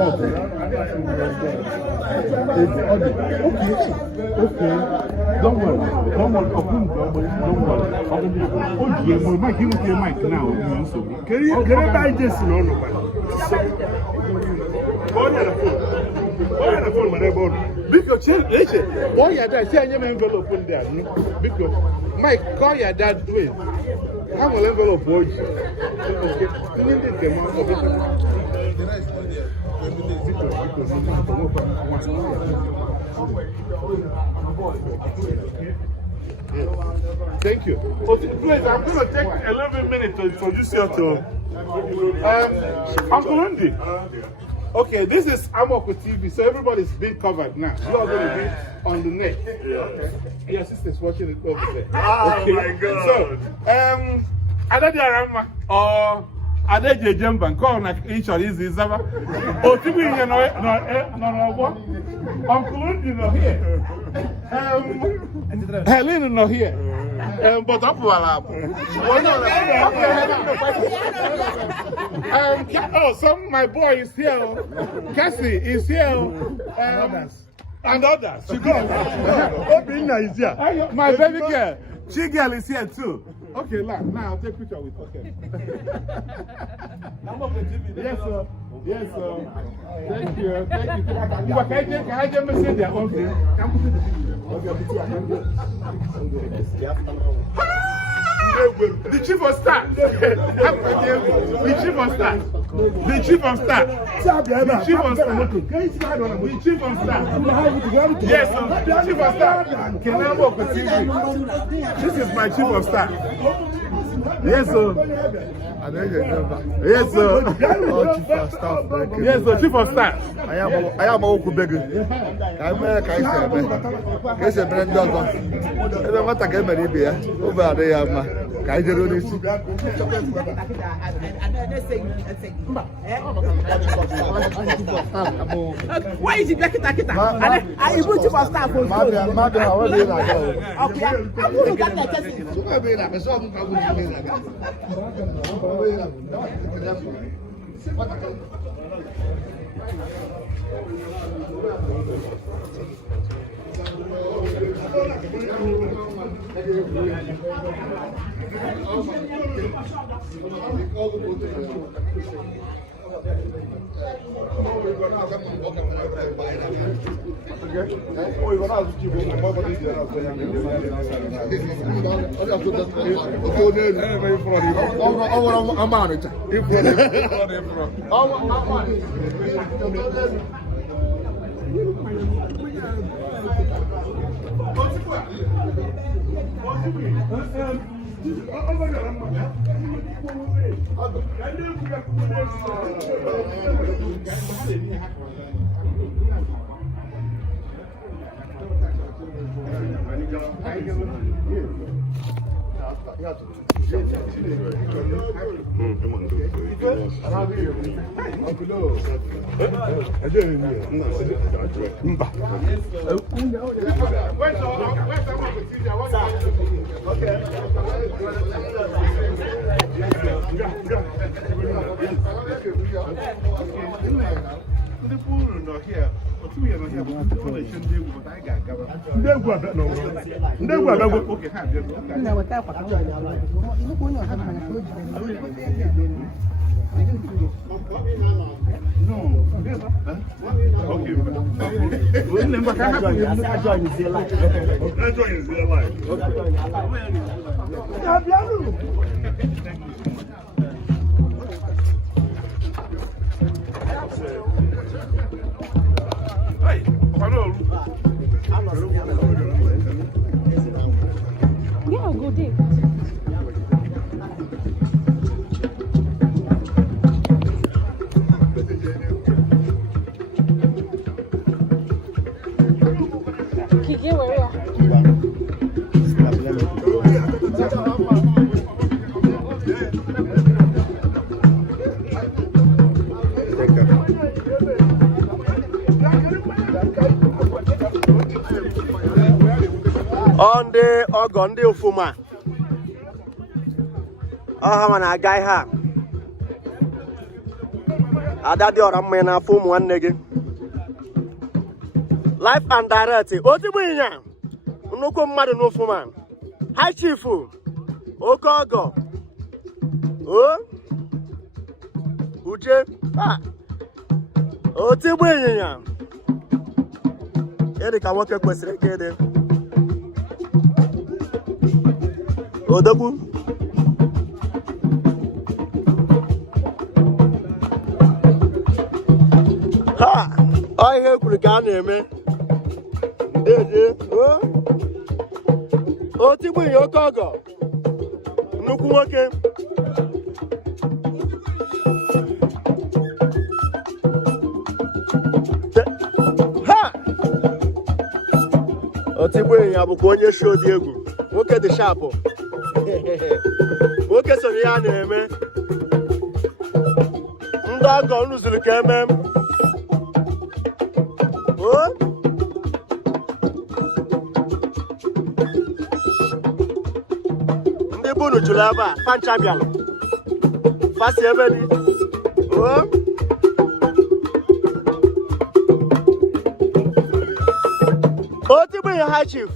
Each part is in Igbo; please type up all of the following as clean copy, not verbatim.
Okay. Don't worry. Don't worry. Okay, we might give you mic now. Can you buy this? No. The phone, because boy, your dad, say your envelope in there. Because Mike, call your dad, please. I'm an envelope, boy. Thank you. Please, I'm going to take 11 minutes to introduce you to Uncle Andy. Okay, this is Amoko TV, so everybody's being covered now. You are going to be on the net. Okay. Your sister's watching it over there. Oh my God. So, Adadiarama or Adeje Jemban, call like each other is Zaba. Oh, Tibi, no, Uncle Andy not here. Helen not here. But up my boy is here. Cassie is here. And others. She goes. Obina is here. My baby girl. She girl is here too. Okay, now I'll take a picture with okay. Yes, sir. Yes, sir. Thank you. But can I just say their own thing? The chief of staff. The chief of staff. The chief of staff. The chief of staff. The chief of staff. Yes, sir. The chief of staff. Can I work with you? This is my chief of staff. Yes, sir. Yes, sir. Yes, sir. Chief of staff. I am a Okubeg. I'm a why is it black? I put you for staff. Yeah, go deep. Kiki, where are you? On the organ, the Fuma. Oh, man, a guy. Ada dị ọra mma na afọ ụmụ nwanne gị. Life and direct. Otigbu ịnya. Nnukwu mmadụ n'Ufuma. High Chief. Oke ọgọ. O. Uche. Otigbu ịnyịnya. Eri ka nwoke kwesịrị ka ịdị. Odogwu. Ha! Ọ ihe kwuru ka a na-eme. Ndeje. Otigbu ịnya oke ọgọ. Nnukwu nwoke. Ha! Otigbu ịnya bụkwa onye show dị egwu. Nwoke dị sharp. Nwoke so ihe a na-eme. Ndị ọgọ nrụzuru ka eme. Ndị bụ unu jụrụ ebe a, pancha bịalụ. Fasi ebe dị. Otigbu ịnya High Chief.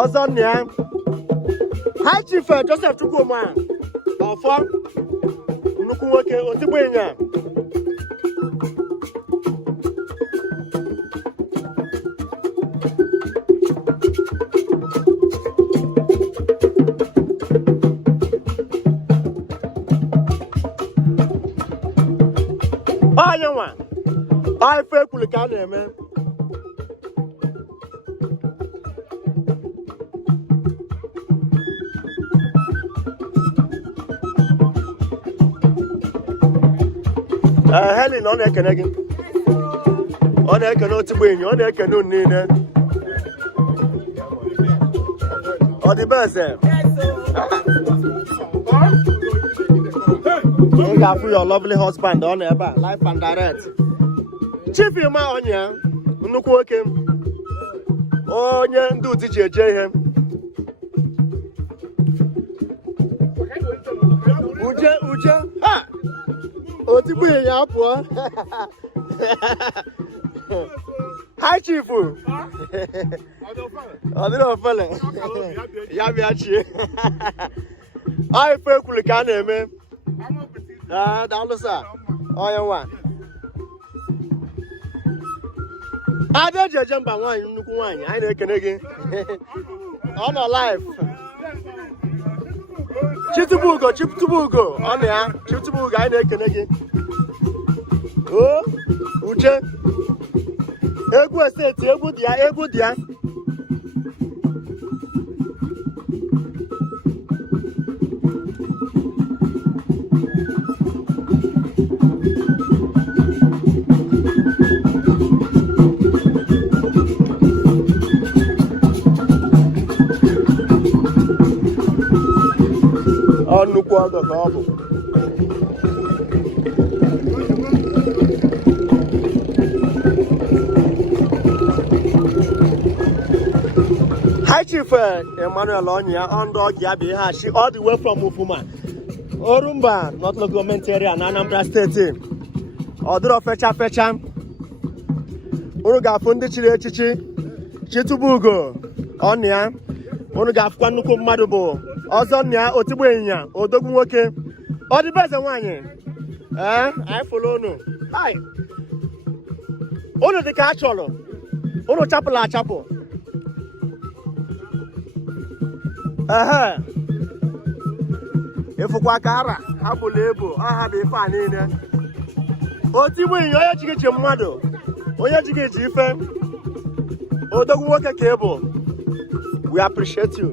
Ọzọ nna ya. High Chief Joseph Chukwuma. Ọfọ. Nnukwu nwoke Otigbu ịnya. Onye nwa. Ọ ife ekwulu ka a na-eme. Helen ọ na-ekene gị. Ọ na-ekene Otigbu ịnya, ọ na-ekene unu niile. Ọ dị be eze. Ị ga-afụ your lovely husband ọ nọ ebe a, life and direct. Chief Ima Onya, nnukwu nwoke. Onye ndị uti ji eje ihe. Uje. Ha! Otigbu ịnya apụọ. High Chief. Ọ dịrị ofele. Ya bịa chie. Ọ ife ekwulu ka a na-eme. Daalụ sa. Onye nwa. Ada eji eje mba nwaanyị, nnukwu nwaanyị, anyị na-ekene gị. Ọ nọ live. Chitubugo, ọ nọ ya. Chitubugo, anyị na-ekene gị. Uche. Egwu eseti, egwu dị ya. Ọ nnukwu ọgọ ka ọ bụ. High Chief Emmanuel Onya on dog Yabi Hashi all the way from Ufuma. Orumba, not local government area, Anambra State. Odro fecha. Uruga fundi chichi. Chitubugo. Onya. Uruga kwanuku madubo. Ozonya, Otigbu ịnya, Odogwu nwoke. All the best nwanyị. I follow no. Hi. Unu dị ka achọrọ. Unu chapụla achapụ. Ifukwa ka ara, hapụla ebo, aha bụ ife a niile. Otigbu ịnya onye jighị ji mmadụ, onye jighị ji ife. Odogwu nwoke ka ebo. We appreciate you.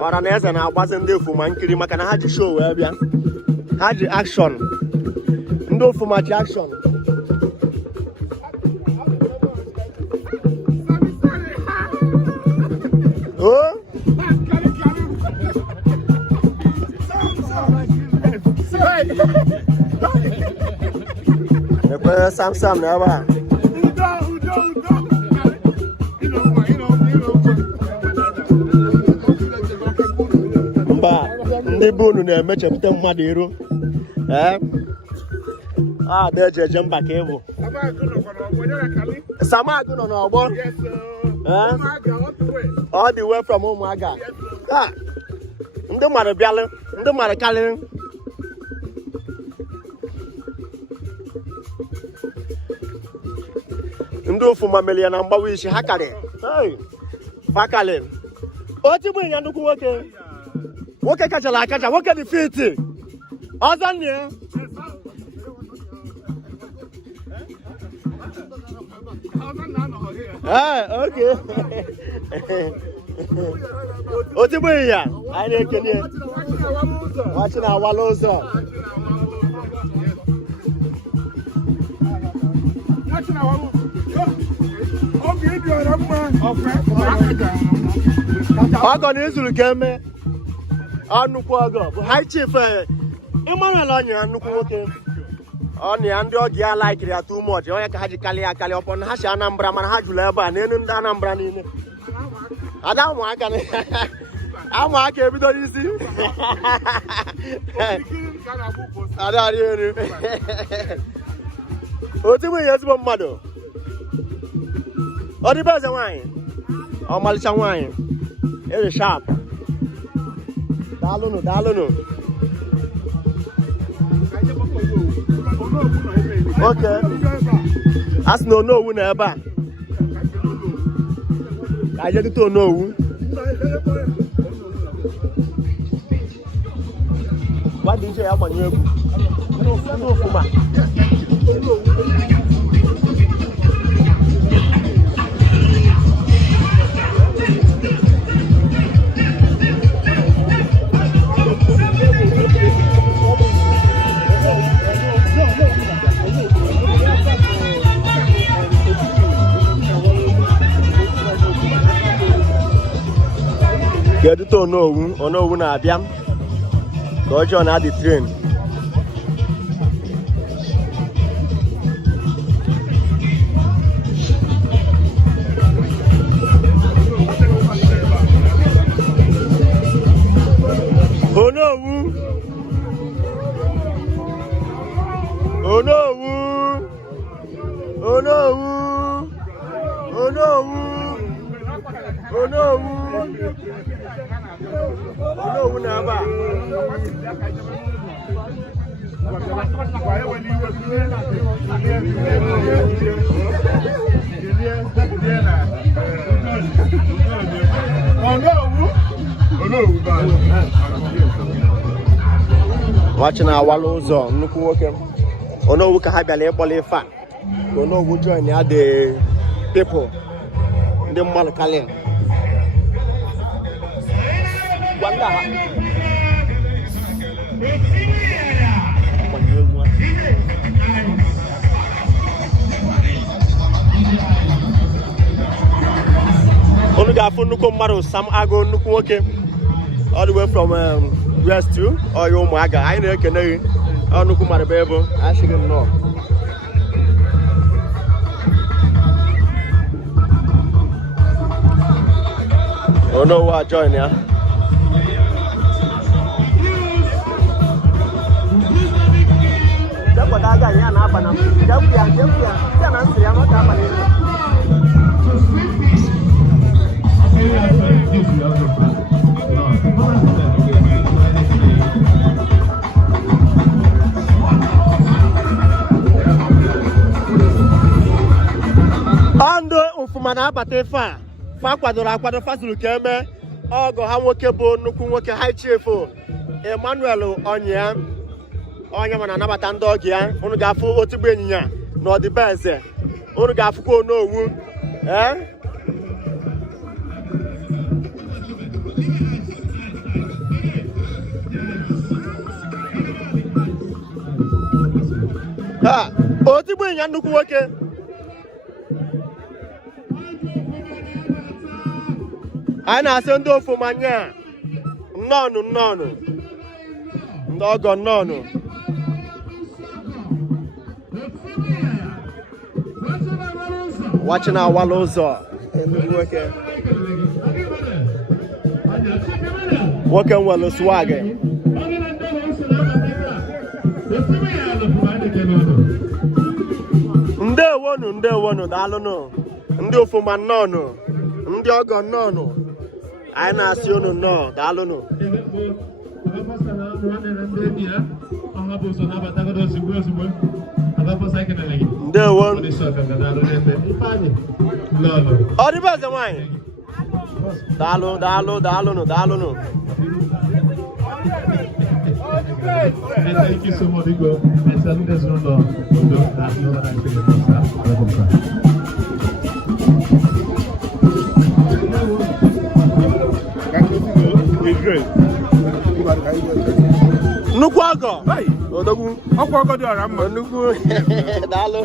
Ọra na eze na-agbazi ndị Ufuma nkiri maka na ha ji show wee bịa. Ha ji action. Ndị Ufuma ji action. Ekwe Sam na ebe a. mba ndị be unu na-emechepụta mmadụ iru ada eje mba ka ịbụ Samagụ nọ n'ọgbọ ọ dị way from ụmụaga ndị mmadụ bịalụ ndị mmadụ karịrị ndị ofuma mere ya na mgbawa isi ha karị fakali otu bụ ịnya nnukwu nwoke kachara akacha nwoke dị fiti ọzọ nne ya okay otu bụ ịnya anyị na-ekene wachi na awala ụzọ ọgọ na izuru ka eme nnukwu ọgọ bụ high chief Emmanuel Onyiaoma nnukwu nwoke ọ na ya ndị ọgọ ya laikiri ya too much onye ka ha ji kalị ya kalị ọpọ na ha si Anambra mana ha jụrụ ebe a n'elu ndị Anambra niile ada ụmụaka ebido n'isi ada elu otu bụ ihe ezigbo mmadụ ọ dịbe eze nwaanyị ọmalịcha nwaanyị eri sharp daalụnụ oke a sị na Onowu na ebe a ka anyị jedute Onowu gwa DJ ya gbanye egwu ofuma ga-edute Onowu na-abịa ka ọjọọ na-adị tren Onowu na-aba wachi na awala ụzọ nnukwu nwoke Onowu ka ha bịara ịkpọla ife a ka Onowu join ya the people ndị mmadụ kalị unu ga-afụ nnukwu mmadụ Sam Agụ nnukwu nwoke all the way from West to ọya ụmụaga anyị na-ekene gị nnukwu mmadụ bụ ebe asịghị nnọọ Onowu a join ya Jepụta aga ya na-aba na jepụ ya site na nsị ya n'oge abalị ọndụ ofuma na-abata ife a fa kwadoro akwado fasuru ka eme ọgọ ha nwoke bụ nnukwu nwoke high chief Emmanuel Onyiaoma na-anabata ndị ọgọ ya unu ga-afụ otigbu ịnyịnya na ọdịbe eze unu ga-afụkwa Onowu otigbu ịnyịnya nnukwu nwoke anyị na-asị ndị ofuma nya nnọọ ndị ọgọ nnọọ wachi na awala ụzọ nnukwu nwoke nwoke nwere swag. Ndewonu daalụnụ ndị ofuma nnọọnụ ndị ọgọ nnọọnụ anyị na-asị unu nnọọ daalụnụ. Ndewo ọ dịbe eze nwanyị daalụnụ. Thank you so much, Igbo. And salute this round of national and nnukwu ọgọ odogwu ọgọ dị ọra mma nnukwu daalụ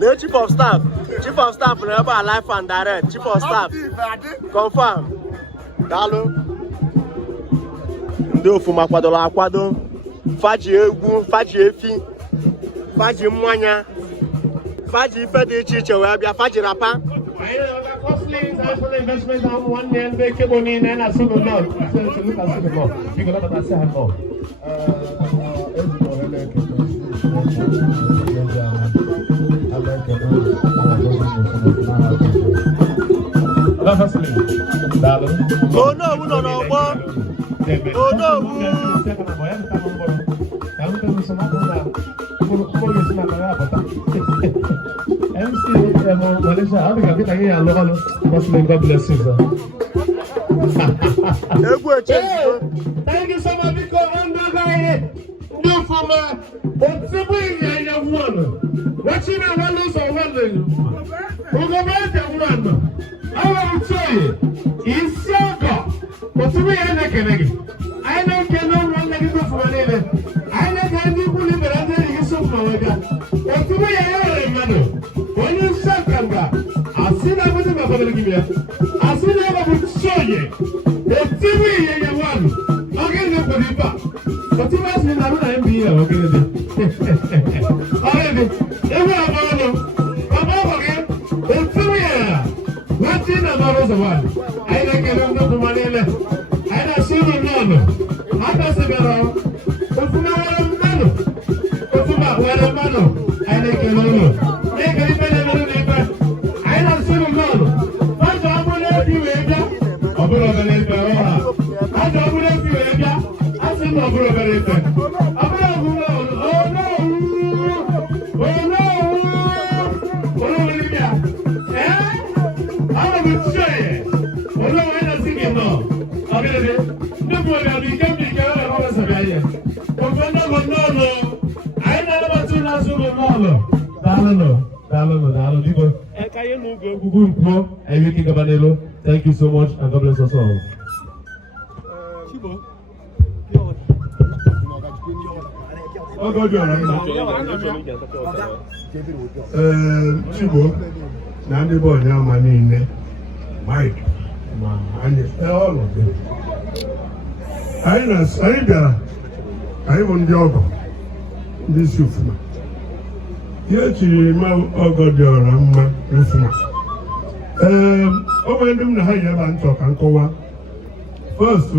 na chief of staff na ebe a life and direct chief of staff confirm daalụ. Ndị ofuma kwadoro akwado faji egwu faji efi faji mmanya faji ife dị iche iche wee bịa faji rapa. investment on one hand, they keep on in and I saw the Lord. So look at the ball. You got to say ball. Oh no, we don't know what. Oh no. MC Malaysia, I think I'm getting a lot of Muslim. God bless you, sir. Thank you so much because I'm not going to do for my one. Watching a one lose or one day. Who go back and one? I will tell you, it's so good. But to me, I don't care no one negative for my name. I don't have any believe that I'm going to so far. But to me, I don't know. When you shut them down, I see that with my brother give you. I see that I will show you. The TV in your one. Okay, no for the back. But you must be not an MBA. Okay, already. Every amount of again. The TV. Watching another one. I don't get enough of money left. I don't see the none. I don't see the none. But you know what I'm done. But you know what I'm done. I don't get enough. I don't see the none. What's up with you, Asia? I'm going to go to the I don't believe you, Asia. I see no brother. Thank you so much and God bless us all. Chibo, Nandi Onyiaoma niile, Mike, and all of them. Anyị bịara anyị bụ ndị ọgọ ndị isi ofuma ihe chiri ma ọgọ dị ọra mma ofuma o nwere ndị m na ha yi ebe ntọ ka nkọwa first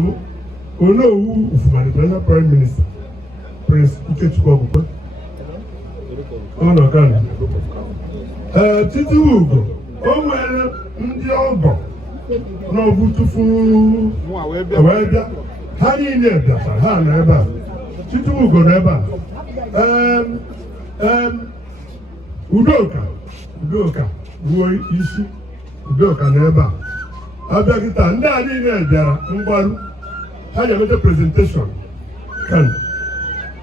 Onowu ofuma the present prime minister Prince Ikechukwu ọgwụkwe ọnọgana Titi Ugo o nwere ndị ọgọ n'ọbụ tufu wee bịa ha niile bịachara ha nọ ebe a Titi Ugo nọ ebe a Udoka ruo isi Udoka nọ ebe a abịa kịta ndị a niile bịara mgbaru ha ga-emete presentation kan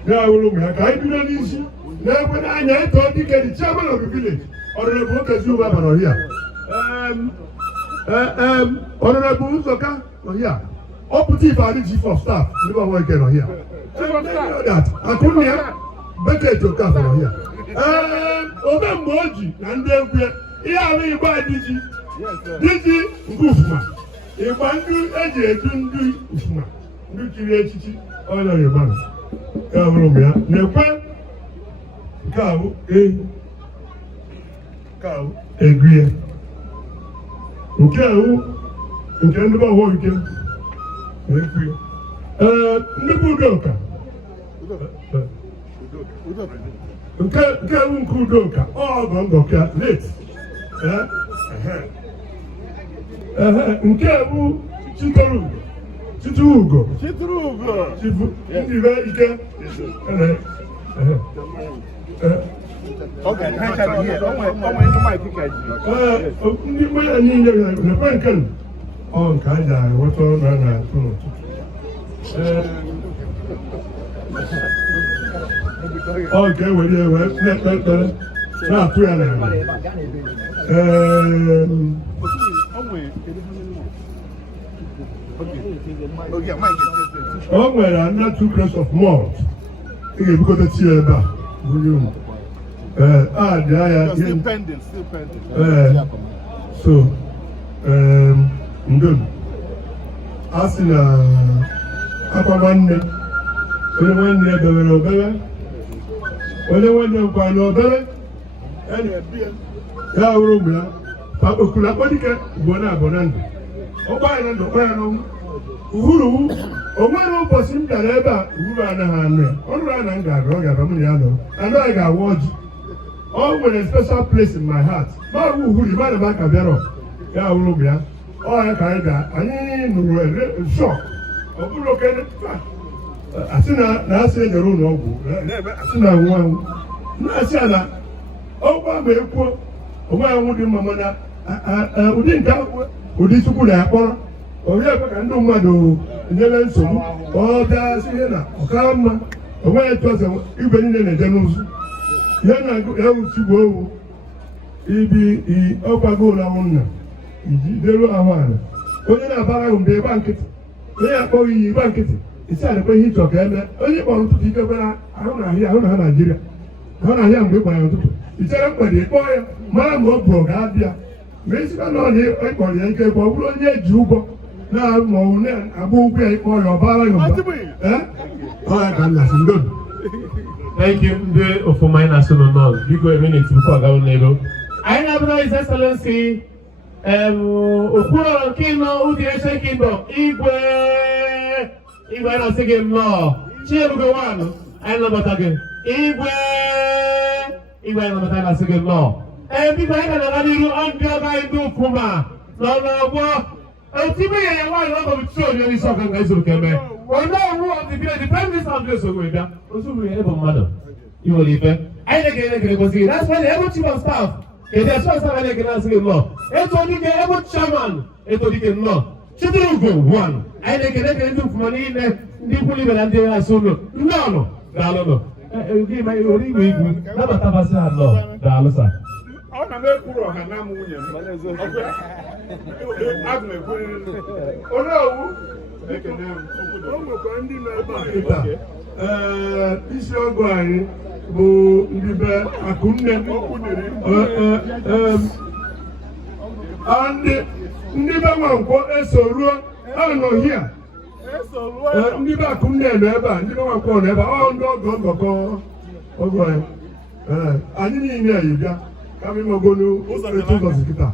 ya wụrụ ụmụ ya ka anyị bido n'isi na-ekwe n'anya eto dike dị chairman of the village Honorable Okeziuba bara ọhịa Honorable Nzoka ọhịa ọ pụta ife adị chief of staff ndị ọnwa ike n'ọhịa akụnịa Bekee Okafor ọhịa ome mgbe o ji na ndị egwu ihe ahụ igbo adịji dịji nke ufuma ịgba ndị eji edu ndị ufuma ndị chiri echichi ọnya Yoruba nke ahụrụ m ya na-ekwe nke ahụ ehi nke ahụ egwu ya nke ahụ nke ndị ọhụụ nke nnukwu Udoka nke ewu nke Udoka ọgọ ngọka late nke ewu Chituugo Chifu Ndibe Ike ndị mmanya niile na-ekwe nke ọ nke a ji enweta ọrụ a na-atụ n'ụtụtụ ọ nke ewere ewe na-ekpe ekpere na-atụ ya n'ala o nwere another 2 crate of malt ị ga-ebukọta tii ebe a bunye unu dị ahịa so ndonu a sị na akwa nwanne onye nwanne ya dowere obere onye nwanne nkwa na obere ya hụrụ ụmụ ya okuru akpọdike ugbo na-abụ na ndụ ọgba ya na ndụ ọkpa ya n'ọnwụ uhuruwu o nwere ụbọchị m bịara ebe a uhuru anaghị anụ ya ọ rụrụ na m ga-aga ọ ga-aba m na ya nọ anaghị ga-awa ọjị ọ nwere special place in my heart ma ọ bụ uhuru ma na m aka bịara ya hụrụ ụmụ ya ọ ya ka anyị anyị nụrụ shọk ọ bụrụ oke asị na asị ejere ụlọ ọgwụ asị na nwa anwụ na-asị ya na ọgwụ ama ekwuo onwe anwụ dị mma mana ụdị nke ụdị Chukwu na-akpọrọ onye ekwe ka ndị mmadụ nyere nsogbu ọ bịa sị ihe na ọkara mma onweghị etu ọzọ igwe niile na-eje n'ụzụ ihe na-ewu chigbu owu ibi ọkwago ụlọ nna iji deruo ahụ ala onye na-abara ahụ mgbe ịgba nkịtị onye akpọghị iyi ịgba nkịtị isi adịkwa ihe ịchọ ka eme onye kpọrọ ụtụtụ ike kwere ahụ na ahịa ahụ na ha Naijiria ahụ na ahịa mgbe ị gbara ya ụtụtụ ichere mkpede ịkpọọ ya mara ma ọ bụ ọ ga-abịa ma esikwa na ọ na-ekpọrọ ya ike ka ọ bụrụ onye eji ụgwọ na-amụọwụ na-agba ụgwọ ya ịkpọ ya ọbara ya ọya ka nna si ndodo. Thank you, ndị ofuma anyị na-asụ n'ọnụ biko eminiti bifo agawo n'elu anyị na-abụrụ His Excellency Okwuọra nke ịnọ Udi Ancient Kingdom igwe anyị na-asị gị nnọọ Chiebugo Nwanụ anyị nabata gị igwe anyị nabata na-asị gị nnọọ biko anyị ga-aga n'iru ndị ọga anyị ndị ofuma n'ọnụ ọgbọ Otibe ya nwaanyị ọ bụ chori onye isi ọka nga izuru keme onye ọwụ ọdịbịa the prime minister of this ogwe bịa ozugbo ya ebe mmadụ iwere ife anyị na-ekele ekele gosi that's why ebe chief of staff kedu chief of staff anyị na-ekele asị gị nnọọ eto dike ebe chairman eto dike nnọọ Chituugo one anyị na-ekele ekele ndị ofuma niile ndị ikwu ibe na ndị asị ụlọ ndị ọnụ daalụnụ gị ma ori igwe igwu nabata basị ha nnọọ daalụ sa ọ na na-ekwuru ọha na amụ nwunye m agụ m ekwu onye owu ekene o nwekwa ndị na-ebe a isi ọgụ anyị bụ ndị be Akụnne ndị be Nwankwọ eso ruo anọghị a ndị be Akụnne nọ ebe a ndị be Nwankwọ nọ ebe a ọ ndị ọgọ ngọkọ ọgụ anyị anyị niile anyị bịa kami magonu ụzọ kịta